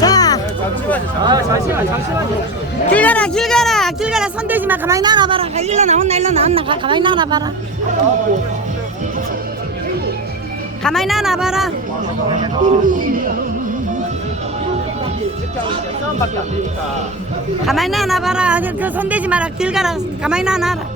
자. 길 가라, 길 가라, 길 가라. 손 대지 마. 가만히 나와봐라. 가, 일로 나온나, 일로 나온나. 가, 가만히 나와봐라. 가만히 나와봐라. 싸움밖에 안 되니까. 가만히 나와봐라. 그 손 대지 마라. 길 가라. 가만히 나와라.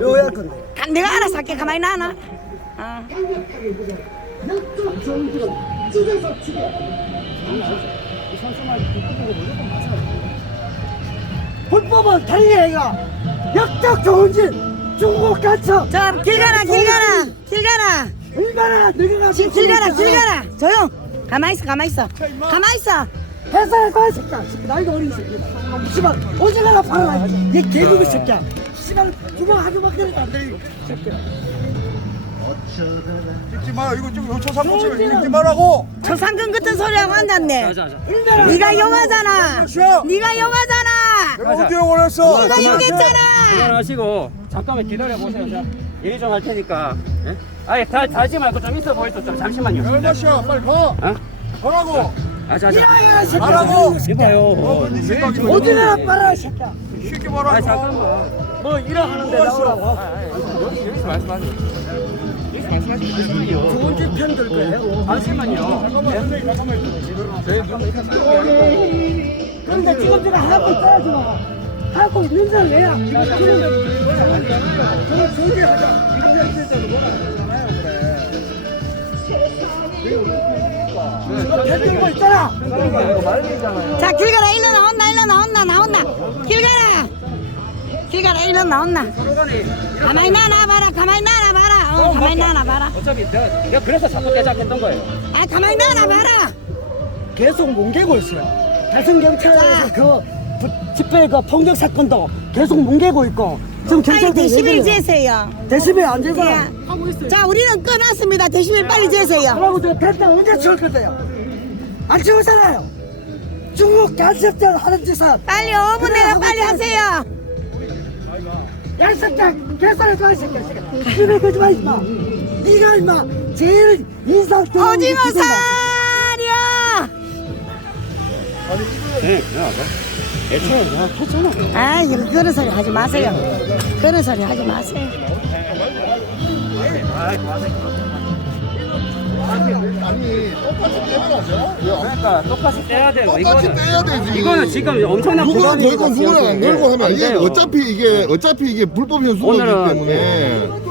요할 건데. 가, 내가 알아서 할게. 가만히 나와. 어. 불법은 달리기가 역적 좋은지 중국 간첩 자, 길 가라, 길 가라, 길 가라. 얼마나 늙어가 길, 길 가라, 길 가라. 조용. 가만히 있어, 가만히 있어. 가만히 있어. 회사에 가 새끼야 나이가 어린 새끼야 씨발 오징어나 팔아라 얘 개구리 새끼야 씨발 두번 그래도 안 돼, 이 새끼야 찍지 마. 이거 지금 요초 삼고 치면 찍지 말라고. 저 상금 같은 소리하고 앉았네. 자자. 일대라 네가 영화잖아. 네가 영화잖아. 내가 어디에 원했어? 네가 영했잖아. 그만하시고 잠깐만 기다려 보세요. 자 얘기 좀 할 테니까. 예? 아니 다 달지 말고 좀 있어 보이죠. 좀 잠시만요. 얼마시야? 빨리 가. 어? 가라고. 아 자자. 이라이라 새끼야. 가라고. 이봐요. 오징어나 팔아라 새끼야. 쉽게 아 말하고. 잠깐만. 뭐 일하는데 나오라고. 아, 아, 여기 여기서 말씀하세요. 여기서 말씀하시면 잠시만요. 좋은지 편들 거예요. 잠시만요. 이따 살게요. 근데 지금 제가 하고 있어요 지금 하고 있는 사람 왜야 저는 조기하자. 지금 편 들고 있잖아 자, 길 가라. 일로 나온나, 일로 나온나, 나온나. 길 가라. 길 가라. 일로 나온나. 서로간에 가만히 나놔봐라. 가만히 나놔봐라. 어, 가만히 나놔봐라. 어차피 내가, 내가 그래서 자꾸 깨작했던 거예요. 아, 가만히 나놔봐라. 계속 뭉개고 있어요 달성 경찰에서 그 부- 집회 그 폭력 사건도 계속 뭉개고 있고 지금 빨리 경찰들 데시벨 재세요. 대시벨 안 재고 예. 자, 우리는 끊었습니다. 데시벨 빨리 재세요. 그러고 저 펜타 언제 치울 건데요 안 치우잖아요 중국 간첩들 하는 짓은 빨리 5분 내로 빨리 하세요. 개소리 가, 이 새끼야. 집에 가지 마, 임마. 네가 임마, 제일 인상 좋은 오징어. 사려. 네, 내가 아까 애초에 내가 했잖아. 아, 이거 그런 소리 하지 마세요. 그런 소리 하지 마세요. 아니 똑같이 떼면 안 되나? 그러니까 똑같이 떼야 돼요. 똑같이 이거는 떼야 되지. 이거는 지금 엄청난 부담이 누구는 안 걸고 하면 안 이게 돼요. 어차피 이게 어차피 이게 불법 현수막이기 오늘은 때문에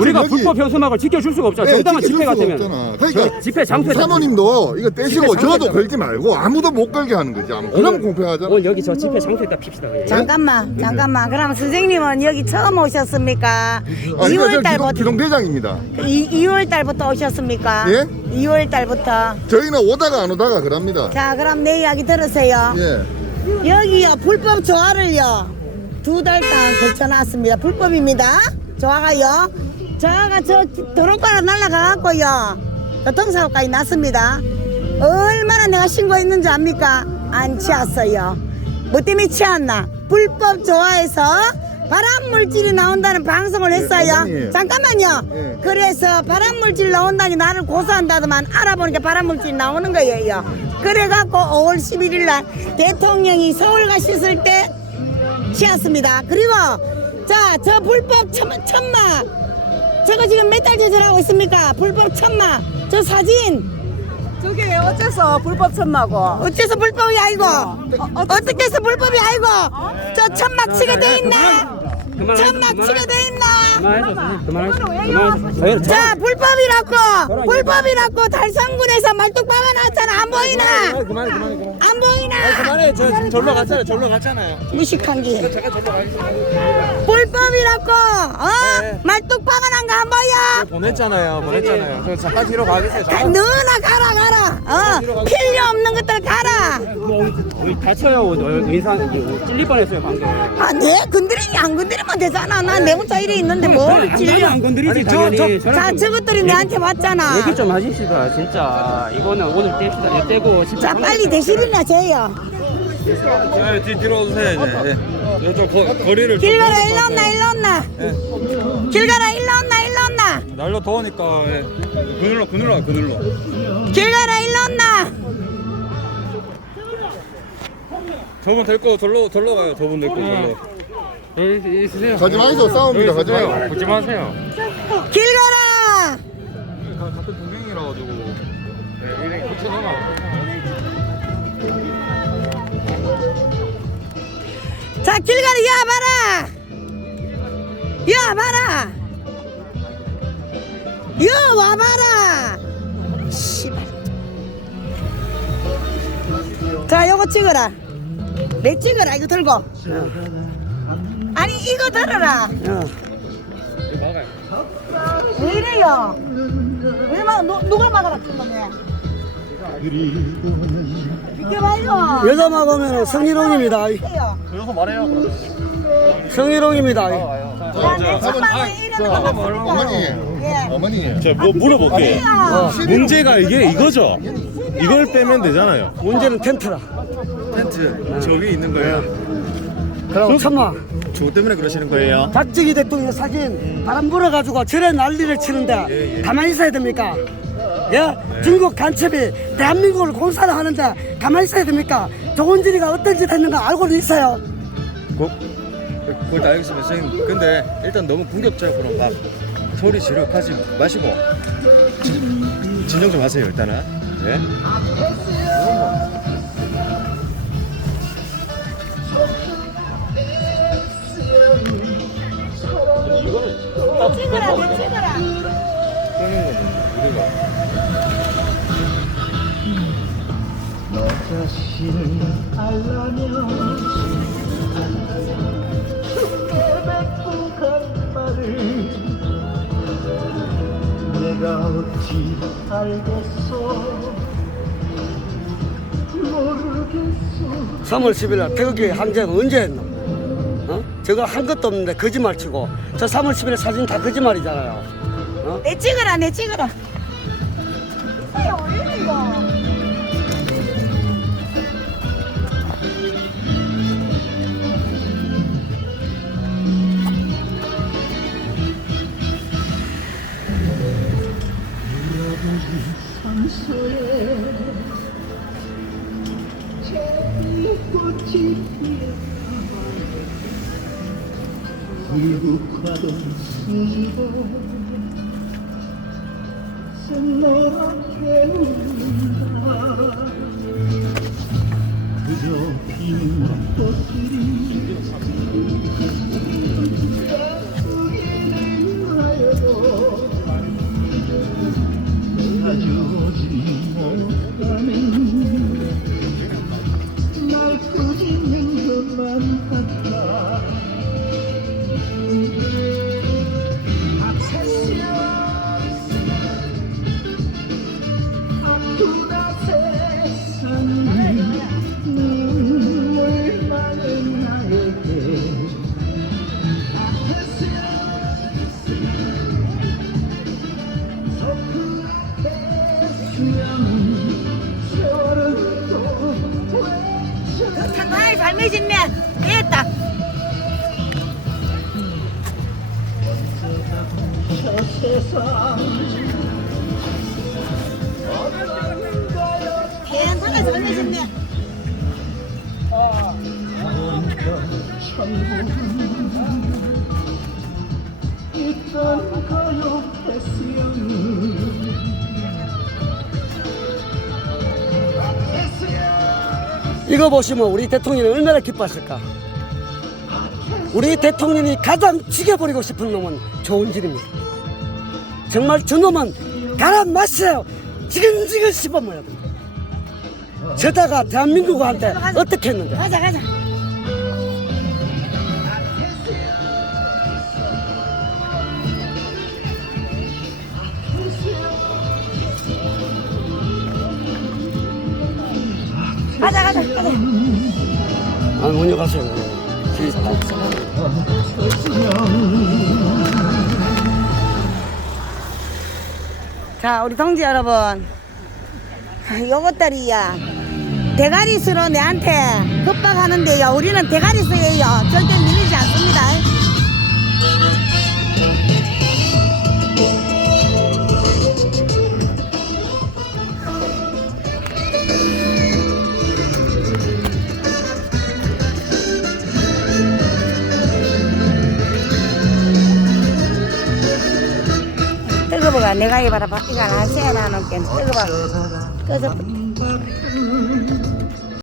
우리가 여기- 불법 현수막을 지켜줄 수가 없잖아. 네, 정당한 지켜줄 집회 수가 같으면 없잖아. 그러니까 저 집회 장소 사모님도 이거 떼시고 집회 저도 장소에다- 걸지 말고 아무도 못 걸게 하는 거지. 아무 그럼 공평하잖아. 오늘 여기 저 집회 장소에다 핍시다. 그냥. 잠깐만, 잠깐만. 그럼 선생님은 여기 처음 오셨습니까? 아, 이거 2월 저 달부터 기동, 기동 대장입니다. 2, 월 달부터 오셨습니까? 예? 2월 달부터. 저희는 오다가 안 오다가 그럽니다. 자, 그럼 내 이야기 들으세요. 예. 여기요 불법 조화를요 두 달 동안 걸쳐놨습니다 불법입니다 조화가요 조화가 저 도로가로 날라가갖고요. 교통사고까지 났습니다. 얼마나 내가 신고했는지 압니까? 안 치웠어요. 뭐 때문에 치웠나? 불법 조화에서 발암 물질이 나온다는 방송을 했어요. 어머니. 잠깐만요. 예. 그래서 발암 물질 나온다니 나를 고소한다더만 알아보니까 발암 물질이 나오는 거예요. 그래갖고 5월 11일 날 대통령이 서울 가셨을 때 치웠습니다. 그리고 자, 저 불법 천, 천막 저거 지금 몇 달 제설하고 있습니까? 불법 천막 저 사진 저게 어째서 불법 천마고? 어째서 불법이 아니고 어 떻게 해서 불법이 아니고 저 천막 치게 돼 있나? 천막 치게 돼 있나? 저- 자, 불법이라고 불법이라고 달성군에서 말뚝 박아놨잖아. 안 보이나? 그만해 그만해 그만해. 안 보이나? 그만해. 저 절로 갔잖아요. 절로 갔잖아요. 무식한 게. 제가 절로 가겠습니다. 불법이라고 어? 말뚝 박아난 거 안 보여? 보냈잖아요. 보냈잖아요. 저 잠깐 뒤로 가겠어요. 가, 너나 가라 가라 어 필요 없는 것들 가라 다쳐요. 어, 인상 찔릴 뻔했어요 방금. 아 내 건드리니 안 건드리면 되잖아 나내 혼자 이래 있는데 뭘 찔려 안 건드리지 당연히. 자 저것들이 내한테 왔잖아 얘기 좀 하십시다 진짜 이거는 오늘 이거 떼고 자한 빨리 번- 대시리나 줘요 자, 뒤, 뒤로 오세요 이제. 예. 이쪽 거, 거리를 좀 길 가라 일로 것 온나. 일로 온나 예. 길 가라 일로 온나 일로 온나 날로 더우니까 예. 그늘로 그늘로 와, 그늘로. 길 가라 일로 온나 저분 데리고 절로 절로 가요. 저분 데리고 절로. 여기 있으세요. 가지 마이소 싸웁니다. 가지 마이소. 있어요. 보지 마세요. 길 가라 같은 동행이라 가지고. 네, 이렇게 고쳐 넘어. 자길 가라 야 봐라 야 봐라 야 와 봐라 씨발 자 요거 찍어라 내 찍어라 이거 들고 아니 이거 들어라. 왜 이래요 왜 막, 누, 누가 막아라 놈에 비켜봐요 여자 막으면 성희롱입니다. 해요 성희롱입니다. 야, 내 천만 원 이러면 어머니, 예. 어머니. 제가 뭐 물어볼게요. 문제가 이게 이거죠? 이걸 빼면 되잖아요. 문제는 텐트라. 텐트 저 위에 있는 거예요. 그럼 천마 저 때문에 그러시는 거예요? 박정희 대통령 사진 바람 불어가지고 절에 난리를 치는데 가만히 있어야 됩니까? 예? 중국 간첩이 대한민국을 공사를 하는데 가만히 있어야 됩니까? 조은진이가 어떤 짓 했는가 알고는 있어요. 그걸 다 알겠습니다, 선생님. 근데 일단 너무 공격적으로 막 소리 지르하지 마시고 진, 진정 좀 하세요, 일단은. 예? 찍어라 내 찍어라 끊는 거는 우리가. 내가 어찌 알겠어 모르겠어 3월 10일 날 태극기 항쟁 언제 했노? 어? 저거 한 것도 없는데 거짓말 치고 저 3월 10일 사진 다 거짓말이잖아요. 어? 내 찍어라 내 찍어라 있어요 왜 이래요 산소에 불국화던 수지고 샛노랗게 운다 그저 피는 꽃들이 예쁘기는 하여도 자주 오지 못 이거 보시면 우리 대통령이 얼마나 기뻤을까? 우리 대통령이 가장 죽여버리고 싶은 놈은 조은진입니다. 정말 저 놈은 가라 마세요. 지근지근 씹어먹어야 됩니다. 저다가 대한민국한테 어떻게 했는데? 가자 가자 가자 가자 가자 아, 먼저 가세요. 자 우리 동지 여러분 요것들이야 대가리수로 내한테 협박하는데요. 우리는 대가리수예요. 절대 밀리지 않습니다. 내가 이봐라 이거 하나? 세야 나는 게 뜨거워. 꺼져